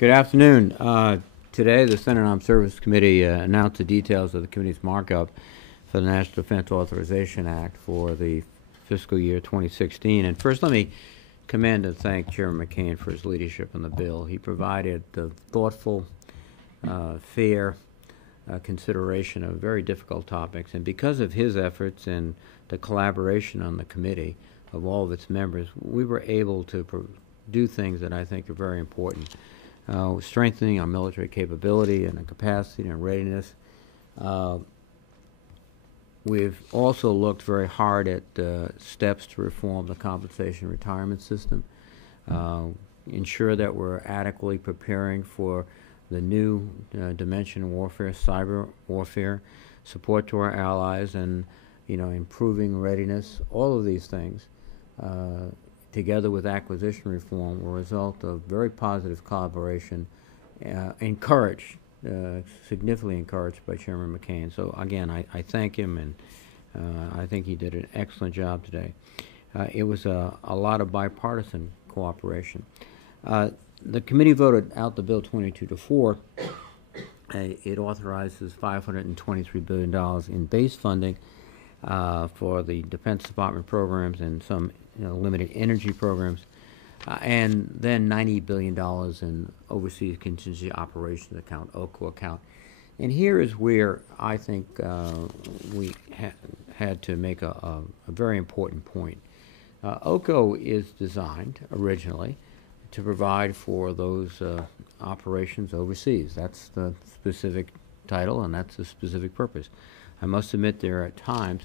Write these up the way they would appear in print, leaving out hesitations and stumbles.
Good afternoon. Today, the Senate Armed Services Committee announced the details of the committee's markup for the National Defense Authorization Act for the fiscal year 2016. And first, let me commend and thank Chairman McCain for his leadership on the bill. He provided the thoughtful, fair consideration of very difficult topics. And because of his efforts and the collaboration on the committee of all of its members, we were able to do things that I think are very important. Strengthening our military capability and capacity and readiness. We've also looked very hard at steps to reform the compensation retirement system, ensure that we're adequately preparing for the new dimension of warfare, cyber warfare, support to our allies, and improving readiness. All of these things, together with acquisition reform, will result of very positive collaboration, significantly encouraged by Chairman McCain. So again, I thank him, and I think he did an excellent job today. It was a lot of bipartisan cooperation. The committee voted out the bill 22-4. It authorizes $523 billion in base funding for the Defense Department programs and some limited energy programs, and then $90 billion in Overseas Contingency Operations Account, OCO account. And here is where I think we had to make a very important point. OCO is designed originally to provide for those operations overseas. That's the specific title, and that's the specific purpose. I must admit there are times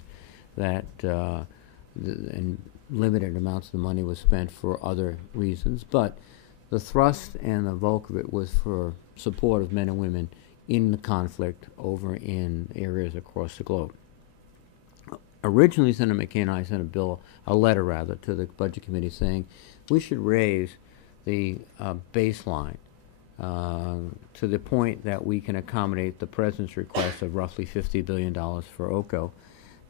that and limited amounts of the money was spent for other reasons, but the thrust and the bulk of it was for support of men and women in the conflict over in areas across the globe. Originally, Senator McCain and I sent a letter to the Budget Committee saying we should raise the baseline to the point that we can accommodate the President's request of roughly $50 billion for OCO.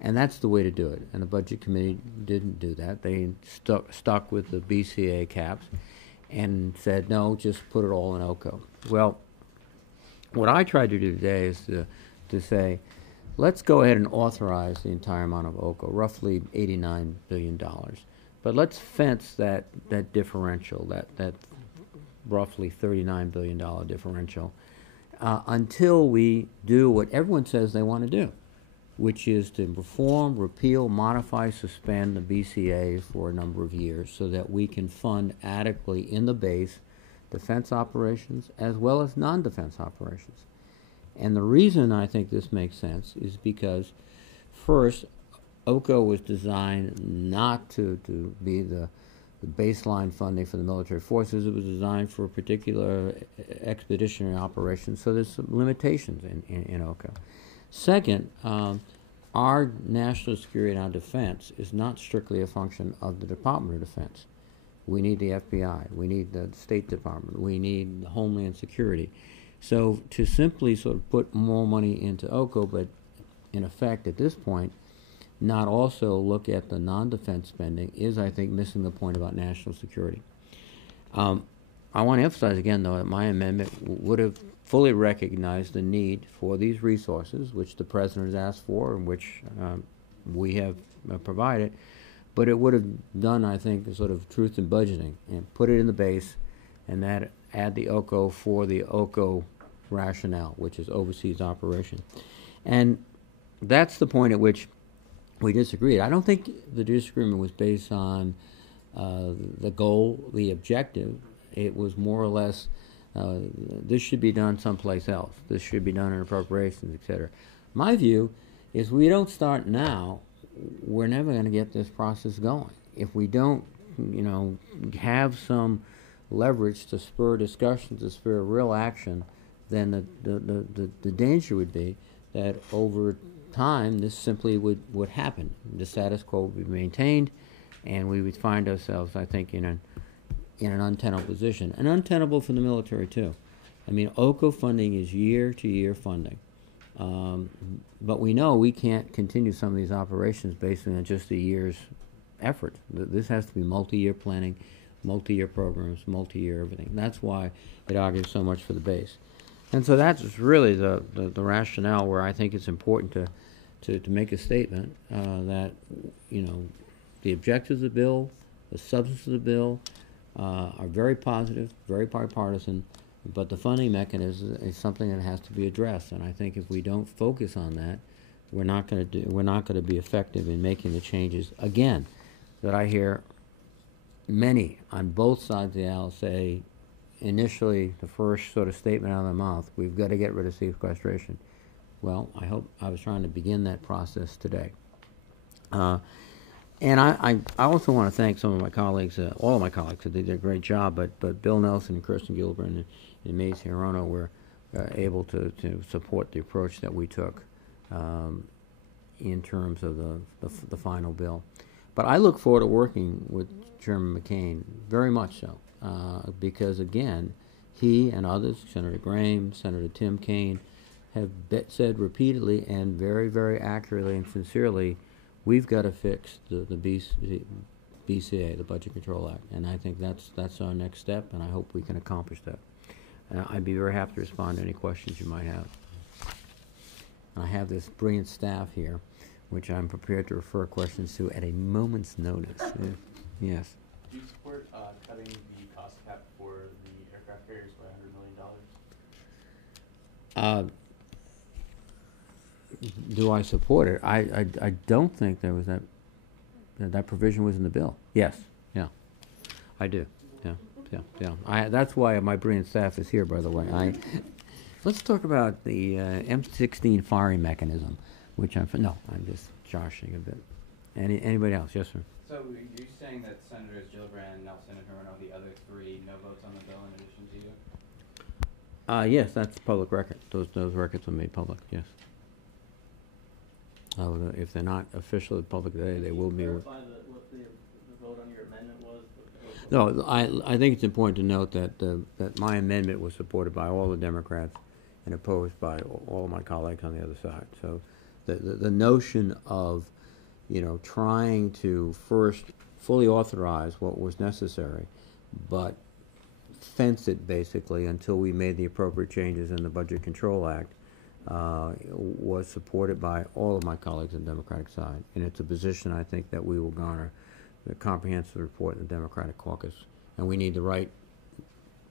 And that's the way to do it. And the Budget Committee didn't do that. They stuck with the BCA caps and said, no, just put it all in OCO. Well, what I tried to do today is to say, let's go ahead and authorize the entire amount of OCO, roughly $89 billion. But let's fence that differential, that roughly $39 billion differential, until we do what everyone says they want to do, which is to reform, repeal, modify, suspend the BCA for a number of years so that we can fund adequately in the base defense operations as well as non-defense operations. And the reason I think this makes sense is because, first, OCO was designed not to be the baseline funding for the military forces. It was designed for particular expeditionary operations, so there's some limitations in OCO. Second, our national security and our defense is not strictly a function of the Department of Defense. We need the FBI. We need the State Department. We need Homeland Security. So to simply sort of put more money into OCO, but in effect at this point, not also look at the non-defense spending is, I think, missing the point about national security. I want to emphasize again, though, that my amendment would have fully recognized the need for these resources, which the President has asked for and which we have provided, but it would have done, I think, a sort of truth in budgeting and put it in the base and that add the OCO for the OCO rationale, which is overseas operation. And that's the point at which we disagreed. I don't think the disagreement was based on the goal, the objective. It was more or less, this should be done someplace else. This should be done in appropriations, etc. My view is we don't start now, we're never going to get this process going. If we don't, have some leverage to spur discussion, to spur real action, then the danger would be that over time this simply would happen. The status quo would be maintained, and we would find ourselves, I think, in an untenable position, and untenable for the military too. I mean, OCO funding is year-to-year funding, but we know we can't continue some of these operations based on just a year's effort. This has to be multi-year planning. multi-year programs, multi-year everything. That's why it argues so much for the base. And so that's really the rationale where I think it's important to make a statement that, you know, the objectives of the bill, the substance of the bill are very positive, very bipartisan, but the funding mechanism is something that has to be addressed. And I think if we don't focus on that, we're not going to be effective in making the changes again that I hear many on both sides of the aisle say. Initially, the first sort of statement out of their mouth, we've got to get rid of sequestration. Well, I was trying to begin that process today. And I also want to thank some of my colleagues, all of my colleagues, they did a great job, but Bill Nelson and Kirsten Gilbert and Mace Hirono were able to support the approach that we took in terms of the final bill. But I look forward to working with Chairman McCain, very much so. Because again, he and others, Senator Graham, Senator Tim Kaine, have said repeatedly and very, very accurately and sincerely, we've got to fix the BCA, the Budget Control Act, and I think that's our next step, and I hope we can accomplish that. I'd be very happy to respond to any questions you might have. I have this brilliant staff here, which I'm prepared to refer questions to at a moment's notice. Yes. Do you support cutting the cost cap for the aircraft carriers by $100 million? Do I support it? I don't think there was that provision was in the bill. Yes, yeah, I do. Yeah. That's why my brilliant staff is here, by the way. Let's talk about the M16 firing mechanism, which I'm just joshing a bit. Anybody else? Yes, sir. So you're saying that Senators Gillibrand, Nelson, and Hirono, the other three, no votes on the bill in addition to you? Yes, that's public record. Those records were made public. Yes. If they're not officially public today, they will be. Clarify what the vote on your amendment was. No, I think it's important to note that my amendment was supported by all the Democrats and opposed by all of my colleagues on the other side. So the notion of, you know, trying to first fully authorize what was necessary, but fence it basically until we made the appropriate changes in the Budget Control Act was supported by all of my colleagues on the Democratic side. And it's a position I think that we will garner the comprehensive report in the Democratic caucus. And we need the right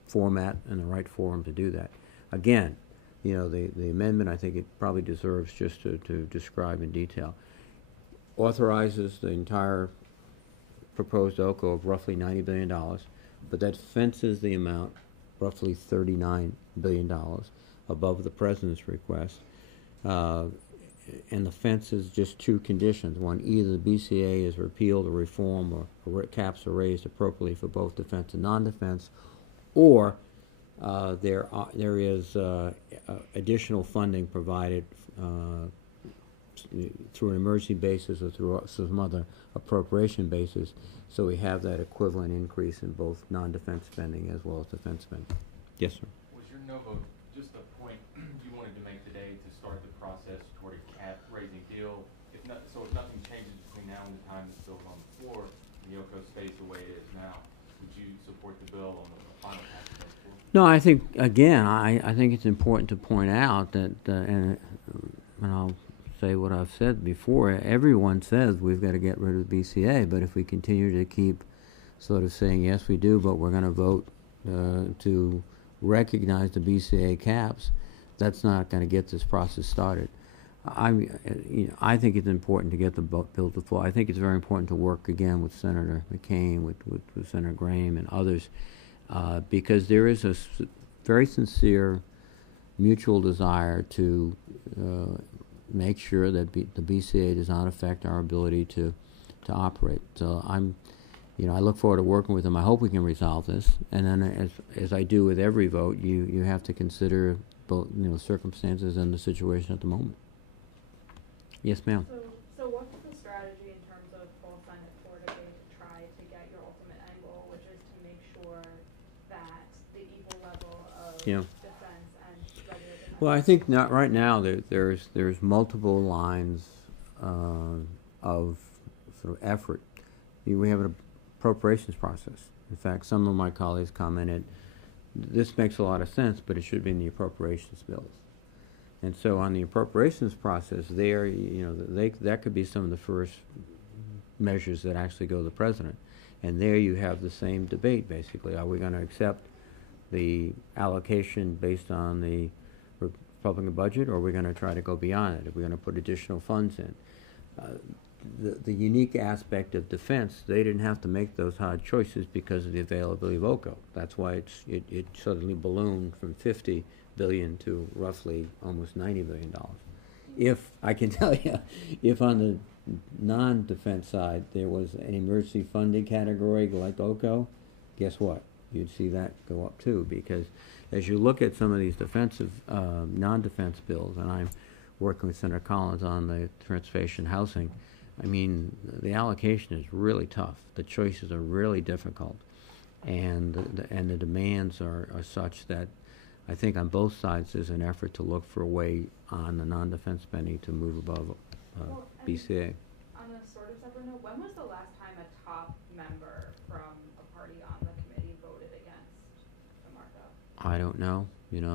format and the right forum to do that. Again, you know, the amendment, I think it probably deserves just to describe in detail. Authorizes the entire proposed OCO of roughly $90 billion, but that fences the amount, roughly $39 billion, above the President's request. And the fence is just two conditions. One, either the BCA is repealed or reformed or caps are raised appropriately for both defense and non-defense, or there is additional funding provided through an emergency basis or through some other appropriation basis, so we have that equivalent increase in both non-defense spending as well as defense spending. Yes, sir. Was your no vote just a point you wanted to make today to start the process toward a cap-raising deal? If nothing changes between now and the time this bill's on the floor, and the OCO stays the way it is now, would you support the bill on the final package? No, I think, again, I think it's important to point out that, and I'll say what I've said before, everyone says we've got to get rid of the BCA, but if we continue to keep sort of saying, yes, we do, but we're going to vote to recognize the BCA caps, that's not going to get this process started. I think it's important to get the bill to floor. I think it's very important to work again with Senator McCain, with Senator Graham and others, because there is a very sincere mutual desire to make sure that the BCA does not affect our ability to operate. So I look forward to working with them. I hope we can resolve this. And then, as I do with every vote, you have to consider both circumstances and the situation at the moment. Yes, ma'am. So what's the strategy in terms of both Senate floor debate to try to get your ultimate end goal, which is to make sure that the equal level of defense and regular defense? Well, I think not right now. There's multiple lines of sort of effort. We have an appropriations process. In fact, some of my colleagues commented, this makes a lot of sense, but it should be in the appropriations bills. And so on the appropriations process there, that could be some of the first measures that actually go to the president. And there you have the same debate, basically. Are we going to accept the allocation based on the Republican budget, or are we going to try to go beyond it? Are we going to put additional funds in? The unique aspect of defense, they didn't have to make those hard choices because of the availability of OCO. That's why it suddenly ballooned from $50 billion to roughly almost $90 billion. If, I can tell you, if on the non-defense side there was an emergency funding category like OCO, guess what? You'd see that go up too, because as you look at some of these defensive, non-defense bills, and I'm working with Senator Collins on the transportation housing, I mean, the allocation is really tough. The choices are really difficult, and the demands are such that I think on both sides there's an effort to look for a way on the non-defense spending to move above BCA. On a sort of separate note, when was the last time a top member from a party on the committee voted against the markup? I don't know.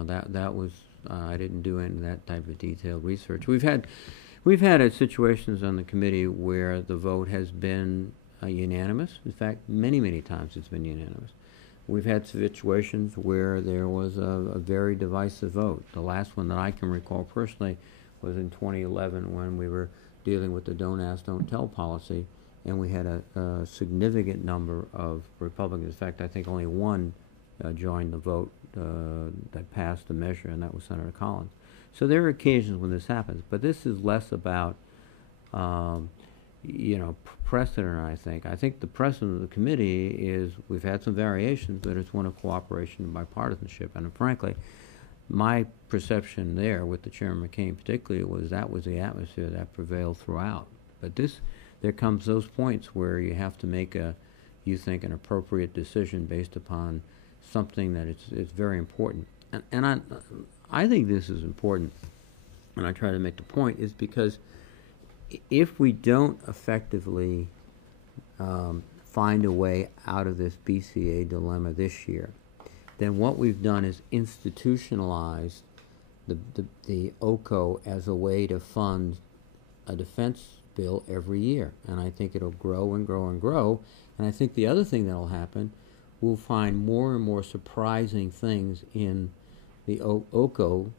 That was I didn't do any of that type of detailed research. We've had situations on the committee where the vote has been unanimous. In fact, many times it's been unanimous. We've had situations where there was a very divisive vote. The last one that I can recall personally was in 2011 when we were dealing with the don't ask, don't tell policy, and we had a significant number of Republicans. In fact, I think only one joined the vote that passed the measure, and that was Senator Collins. So there are occasions when this happens, but this is less about, precedent, I think. I think the precedent of the committee is we've had some variations, but it's one of cooperation and bipartisanship. And frankly, my perception there with the Chairman McCain particularly was that was the atmosphere that prevailed throughout. But there comes those points where you have to make you think, an appropriate decision based upon something that it's very important. And I think this is important, and I try to make the point, is because if we don't effectively find a way out of this BCA dilemma this year, then what we've done is institutionalized the OCO as a way to fund a defense bill every year. And I think it'll grow and grow and grow. And I think the other thing that'll happen, we'll find more and more surprising things in the OCO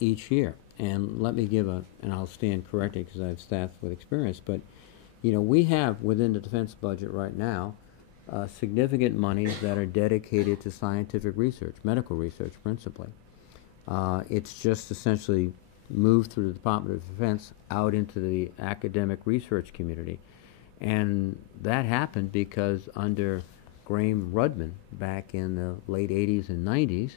each year. And let me give and I'll stand corrected because I have staff with experience, but we have within the defense budget right now significant monies that are dedicated to scientific research, medical research principally. It's just essentially moved through the Department of Defense out into the academic research community. And that happened because under Graham Rudman back in the late 80s and 90s,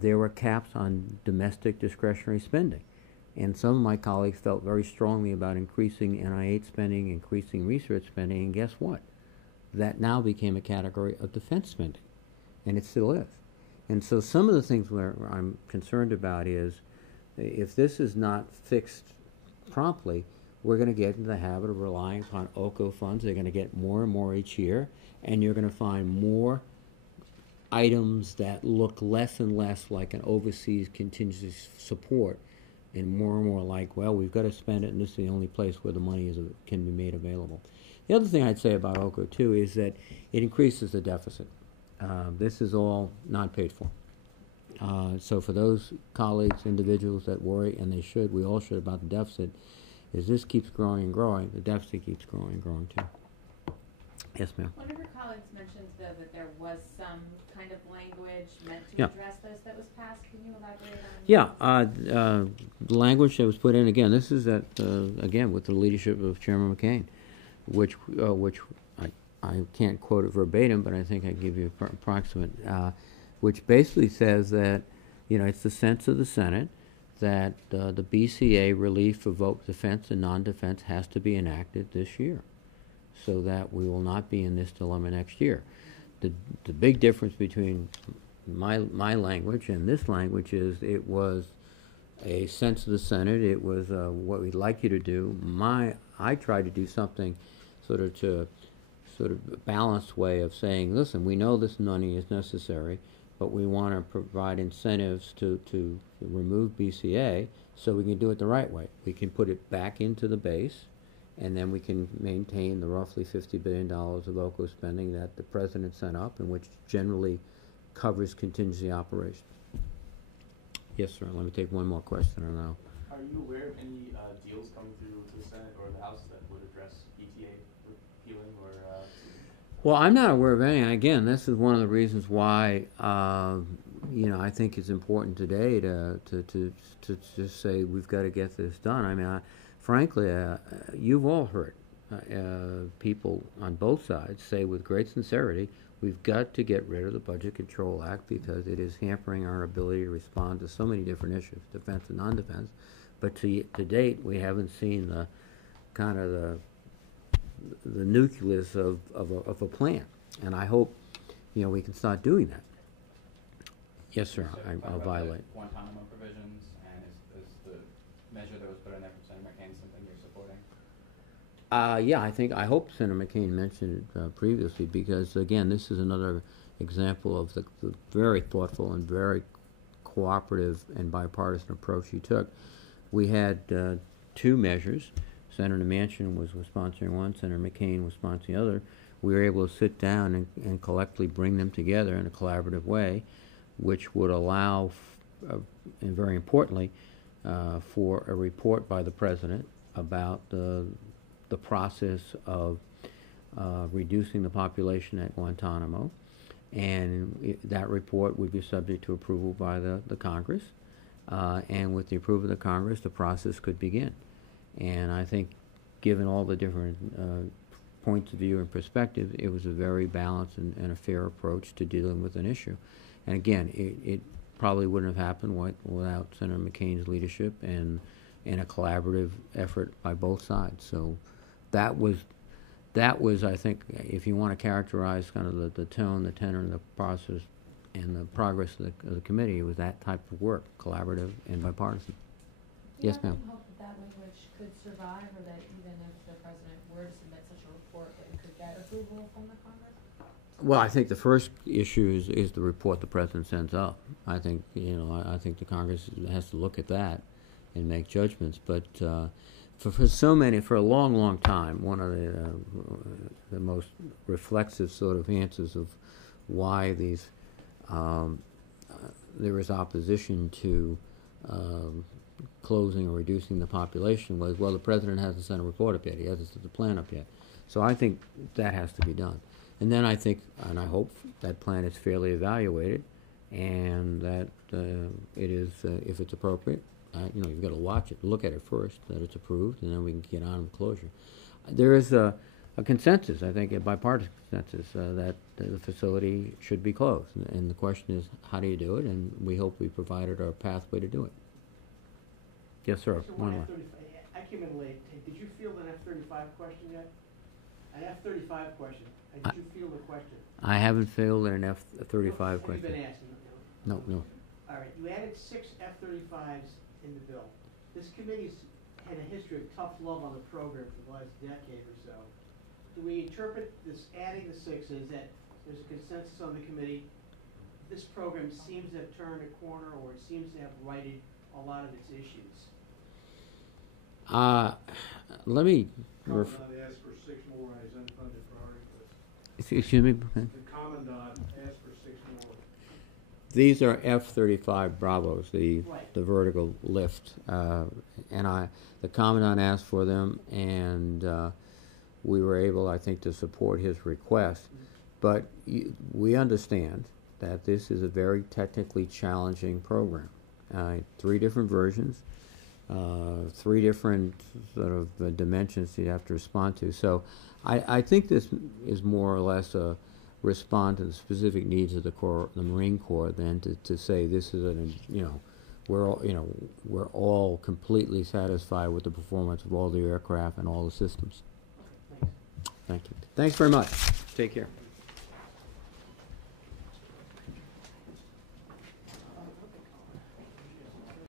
there were caps on domestic discretionary spending. And some of my colleagues felt very strongly about increasing NIH spending, increasing research spending, and guess what? That now became a category of defense spending, and it still is. And so some of the things where I'm concerned about is if this is not fixed promptly, we're going to get into the habit of relying upon OCO funds. They're going to get more and more each year, and you're going to find more items that look less and less like an overseas contingency support and more like, well, we've got to spend it, and this is the only place where the money can be made available. The other thing I'd say about OCO, too, is that it increases the deficit. This is all not paid for. So for those colleagues, individuals that worry, and we all should, about the deficit, as this keeps growing and growing, the deficit keeps growing and growing, too. Yes, ma'am. One of your colleagues mentioned, though, that there was some kind of language meant to address this that was passed. Can you elaborate on? Yeah, the language that was put in, again, this is again, with the leadership of Chairman McCain, which I can't quote it verbatim, but I think I can give you an approximate, which basically says that, it's the sense of the Senate that the BCA relief for vote defense and non-defense has to be enacted this year, so that we will not be in this dilemma next year. The big difference between my language and this language is it was a sense of the Senate. It was what we'd like you to do. I tried to do something sort of to sort of balanced way of saying, listen, we know this money is necessary, but we want to provide incentives to remove BCA so we can do it the right way. We can put it back into the base, and then we can maintain the roughly $50 billion of OCO spending that the President sent up, and which generally covers contingency operations. Yes, sir. Let me take one more question. I don't know. Are you aware of any deals coming through the Senate or the House that would address ETA repealing or? Well, I'm not aware of any. Again, this is one of the reasons why I think it's important today to just say we've got to get this done. I mean, frankly, you've all heard people on both sides say with great sincerity, we've got to get rid of the Budget Control Act because it is hampering our ability to respond to so many different issues, defense and non-defense. But to date, we haven't seen the kind of the nucleus of a plan, and I hope we can start doing that. Yes, sir. I'll violate. Guantanamo provisions, and is the measure that was put in there from Senator McCain something you're supporting? Yeah, I hope Senator McCain mentioned it previously, because again, this is another example of the very thoughtful and very cooperative and bipartisan approach he took. We had two measures. Senator Manchin was sponsoring one, Senator McCain was sponsoring the other. We were able to sit down and collectively bring them together in a collaborative way, which would allow, and very importantly, for a report by the President about the process of reducing the population at Guantanamo, and that report would be subject to approval by the Congress, and with the approval of the Congress, the process could begin. And I think, given all the different points of view and perspectives, it was a very balanced and a fair approach to dealing with an issue. And again, it probably wouldn't have happened without Senator McCain's leadership and a collaborative effort by both sides. So that was, I think, if you want to characterize kind of the tone, the tenor, and the process and the progress of the committee, it was that type of work, collaborative and bipartisan. Yes, ma'am. Do you hope that language could survive, or that even if the President were to submit such a report, that it could get approval from the Congress? Well, I think the first issue is the report the President sends up. I think I think the Congress has to look at that and make judgments. But for a long time, one of the most reflexive sort of answers of why there is opposition to closing or reducing the population was, well, the President hasn't sent a report up yet. He hasn't sent the plan up yet. So I think that has to be done. And then I think, and I hope, that plan is fairly evaluated, and that it is, if it's appropriate, you've got to watch it, look at it first, that it's approved, and then we can get on with closure. There is a consensus, I think, a bipartisan consensus, that the facility should be closed. And the question is, how do you do it? And we hope we provided our pathway to do it. Yes, sir. So One more. I came in late. Did you field an F-35 question yet? An F-35 question. Did you field a question? I haven't failed in an F-35 Have question. you been asking? No. All right. You added 6 F-35s in the bill. This committee's had a history of tough love on the program for the last decade or so. Do we interpret this adding the 6 as that there's a consensus on the committee? This program seems to have turned a corner, or it seems to have righted a lot of its issues. Let me. Commandant asked for 6 more on his unfunded priority list. Excuse me. The Commandant asked for 6 more. These are F-35 Bravos, the Right. the vertical lift, and the Commandant asked for them, and we were able, I think, to support his request. But we understand that this is a very technically challenging program. 3 different versions, 3 different sort of dimensions you have to respond to. So I think this is more or less a respond to the specific needs of the Marine Corps than to say this is we're all completely satisfied with the performance of all the aircraft and all the systems. Thanks. Thank you. Thanks very much. Take care.